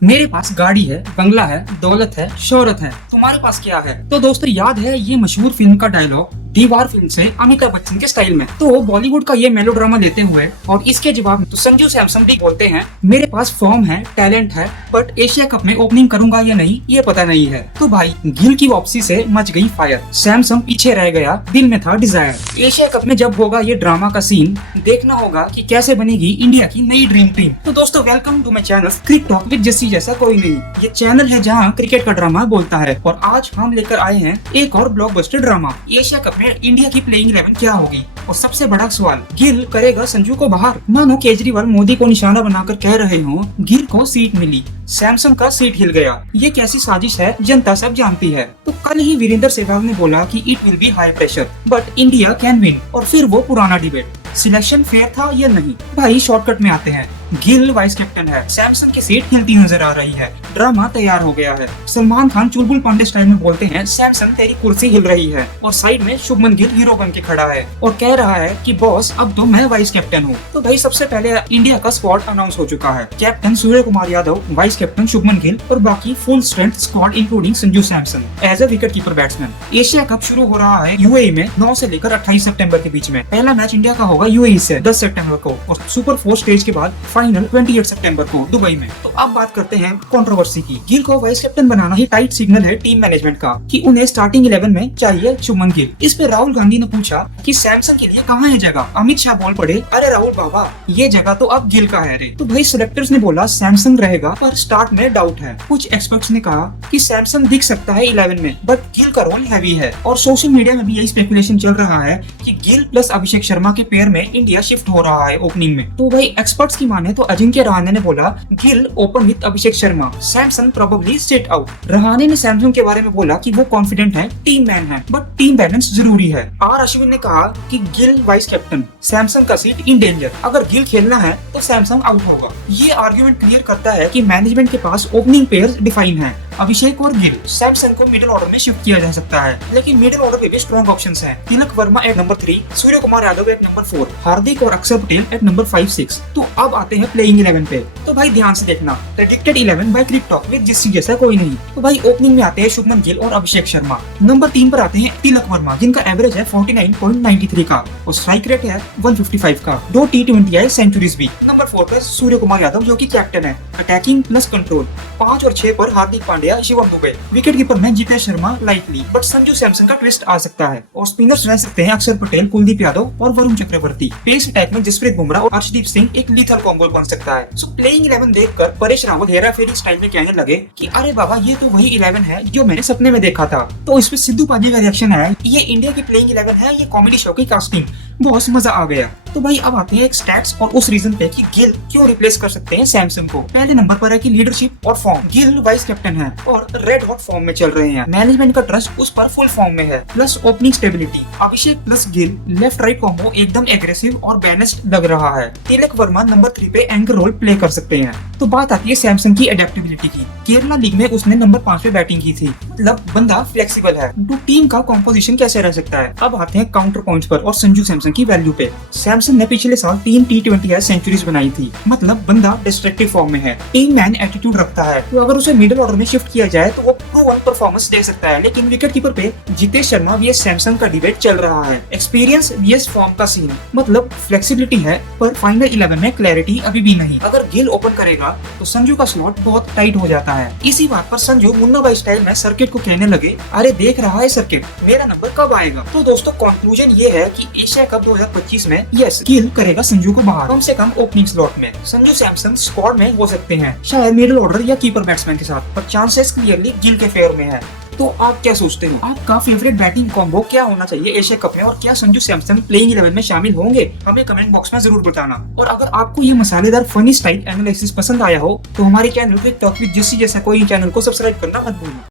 मेरे पास गाड़ी है, बंगला है, दौलत है, शोहरत है। तुम्हारे पास क्या है? तो दोस्तों याद है ये मशहूर फिल्म का डायलॉग दीवार फिल्म से अमिताभ बच्चन के स्टाइल में। तो बॉलीवुड का ये मेलोड्रामा लेते हुए और इसके जवाब में तो संजू सैमसन भी बोलते हैं मेरे पास फॉर्म है, टैलेंट है, बट एशिया कप में ओपनिंग करूंगा या नहीं ये पता नहीं है। तो भाई गिल की वापसी से मच गई फायर। सैमसन पीछे रह गया, दिल में था डिजायर। एशिया कप में जब होगा ये ड्रामा का सीन, देखना होगा कि कैसे बनेगी इंडिया की नई ड्रीम टीम। तो दोस्तों welcome to my channel cric talk with Jassi जैसा कोई नहीं। ये चैनल है जहाँ क्रिकेट का ड्रामा बोलता है और आज हम लेकर आए हैं एक और ब्लॉकबस्टर ड्रामा। एशिया कप में इंडिया की प्लेइंग 11 क्या होगी और सबसे बड़ा सवाल, गिल करेगा संजू को बाहर। मानो केजरीवाल मोदी को निशाना बनाकर कह रहे हो गिल को सीट मिली, सैमसन का सीट हिल गया। ये कैसी साजिश है जनता सब जानती है। तो कल ही वीरेंद्र सहवाग ने बोला कि it will be high pressure but India can win, और फिर वो पुराना डिबेट सिलेक्शन फेयर था या नहीं। भाई शॉर्टकट में आते हैं। गिल वाइस कैप्टन है, सैमसन की सीट हिलती नजर आ रही है, ड्रामा तैयार हो गया है। सलमान खान चुलबुल पांडे स्टाइल में बोलते हैं सैमसन तेरी कुर्सी हिल रही है, और साइड में शुभमन गिल हीरो बन के खड़ा है और कह रहा है कि बॉस अब तो मैं वाइस कैप्टन हूँ। तो भाई सबसे पहले इंडिया का स्क्वाड अनाउंस हो चुका है। Captain Surya Kumar Yadav, vice captain Shubman Gill और बाकी full strength squad including Sanju Samson as a wicket keeper batsman. Asia cup शुरू हो रहा है यूएई में 9 से लेकर 28 सितंबर के बीच में। पहला मैच इंडिया का होगा यूएई से 10 सितंबर को और सुपर 4 स्टेज के बाद फाइनल 28 सितंबर को दुबई में। तो अब बात करते हैं कंट्रोवर्सी की। गिल को वाइस कैप्टन बनाना ही टाइट सिग्नल है टीम मैनेजमेंट का कि उन्हें स्टार्टिंग 11 में चाहिए शुभमन गिल। इस पे राहुल गांधी ने पूछा कि सैमसन के लिए कहाँ है जगह। अमित शाह बोल पड़े अरे राहुल बाबा ये जगह तो अब गिल का है रे। तो भाई सिलेक्टर्स ने बोला सैमसन रहेगा पर स्टार्ट में डाउट है। कुछ एक्सपर्ट्स ने कहा कि सैमसन दिख सकता है 11 में बट गिल का रोल हैवी है, और सोशल मीडिया में भी यही स्पेकुलेशन चल रहा है कि गिल प्लस अभिषेक शर्मा के पेयर में इंडिया शिफ्ट हो रहा है ओपनिंग में। तो भाई एक्सपर्ट्स की माने तो अजिंक्य रहाणे ने बोला Gill open with Abhishek Sharma, Samson probably sit out. Rahane ने सैमसन के बारे में बोला कि वो कॉन्फिडेंट है, टीम मैन है, बट टीम बैलेंस जरूरी है। आर अश्विन ने कहा कि गिल वाइस कैप्टन, सैमसन का सीट इन डेंजर, अगर गिल खेलना है तो सैमसन आउट होगा। ये आर्गुमेंट क्लियर करता है कि मैनेजमेंट के पास ओपनिंग पेयर्स डिफाइन है, अभिषेक और गिल। सैमसन को मिडिल ऑर्डर में शिफ्ट किया जा सकता है, लेकिन मिडिल ऑर्डर में भी स्ट्रॉन्ग ऑप्शंस हैं। तिलक वर्मा एट नंबर 3, सूर्य कुमार यादव एट नंबर 4, हार्दिक और अक्षर पटेल एट नंबर 5, 6। तो अब आते हैं प्लेइंग 11 पे। तो भाई ध्यान से देखना, predicted 11 by cric talk with Jassi जैसा कोई नहीं। तो भाई ओपनिंग में आते हैं शुभमन गिल और अभिषेक शर्मा। नंबर 3 पर आते हैं तिलक वर्मा जिनका एवरेज है 49.93 का और स्ट्राइक रेट है 155 का, 2 T20 है, सेंचुरीज भी। नंबर 4 पर सूर्य कुमार यादव जो कि कैप्टन है, अटैकिंग प्लस कंट्रोल। 5 और 6 पर हार्दिक पांड्या, शिवम दुबे। विकेट कीपर में जितेश शर्मा लाइटली, बट संजू सैमसन का ट्विस्ट आ सकता है। और स्पिनर्स रह सकते हैं अक्षर पटेल, कुलदीप यादव और वरुण चक्रवर्ती। पेस अटैक में जसप्रीत बुमराह और अर्शदीप सिंह एक लीथल कॉम्बो बन सकता है। सो प्लेइंग 11 देखकर परेश रावल हेरा फेरी स्टाइल में कहने लगे कि अरे बाबा ये तो वही 11 है जो मैंने सपने में देखा था। तो इस पे सिद्धू पाजी का रिएक्शन है, ये इंडिया की प्लेइंग 11 है, ये कॉमेडी शो की कास्टिंग, बहुत मजा आ गया। तो भाई अब आते हैं एक स्टैट्स और उस रीजन पे कि गिल क्यों रिप्लेस कर सकते हैं सैमसन को। पहले नंबर पर है कि लीडरशिप और फॉर्म। गिल वाइस कैप्टन है और रेड हॉट फॉर्म में चल रहे हैं, मैनेजमेंट का ट्रस्ट उस पर फुल फॉर्म में है, plus opening stability. Abhishek plus Gill left right combo एकदम एग्रेसिव और बैलेंस्ड लग रहा है। तिलक वर्मा नंबर 3 पे एंकर रोल प्ले कर सकते हैं। तो बात आती है सैमसन की एडेप्टेबिलिटी की। केरला लीग में उसने नंबर 5 पे बैटिंग की थी, मतलब बंदा फ्लेक्सिबल है। तो टीम का कॉम्पोजिशन कैसे रह सकता है। अब आते हैं काउंटर पॉइंट्स पर और संजू सैमसन की वैल्यू पे। सैमसन ने पिछले साल 3 T20 सेंचुरीज बनाई थी, मतलब बंदा डिस्ट्रक्टिव फॉर्म में है, टीम मैन एटीट्यूड रखता है। तो अगर उसे मिडिल ऑर्डर में शिफ्ट किया जाए तो वो प्रूवन परफॉर्मेंस दे सकता है। लेकिन विकेट कीपर पे जितेश शर्मा वीएस सैमसन का डिबेट चल रहा है, एक्सपीरियंस वीएस फॉर्म का सीन, मतलब फ्लेक्सिबिलिटी है पर फाइनल 11 में क्लैरिटी अभी भी नहीं। अगर गिल ओपन करेगा तो संजू का स्लॉट बहुत टाइट हो जाता है। इसी बात पर संजू मुन्ना भाई स्टाइल में सर्किट को कहने लगे अरे देख रहा है सर्किट, मेरा नंबर कब आएगा। तो दोस्तों कंक्लूजन ये है कि एशिया कप 2025 में यस गिल करेगा संजू को बाहर, कम से कम ओपनिंग स्लॉट में। संजू सैमसन स्क्वाड में हो सकते हैं, शायद मिडिल ऑर्डर या कीपर बैट्समैन के साथ, पर चांसेस क्लियरली गिल के फेवर में है। तो आप क्या सोचते हो, आपका फेवरेट बैटिंग कॉम्बो क्या होना चाहिए एशिया कप में, और क्या संजू सैमसन प्लेइंग 11 में शामिल होंगे? हमें कमेंट बॉक्स में जरूर बताना। और अगर आपको ये मसालेदार फनी स्टाइल एनालिसिस पसंद आया हो तो हमारे channel cric talk with Jassi जैसा कोई चैनल को सब्सक्राइब करना मत भूलना।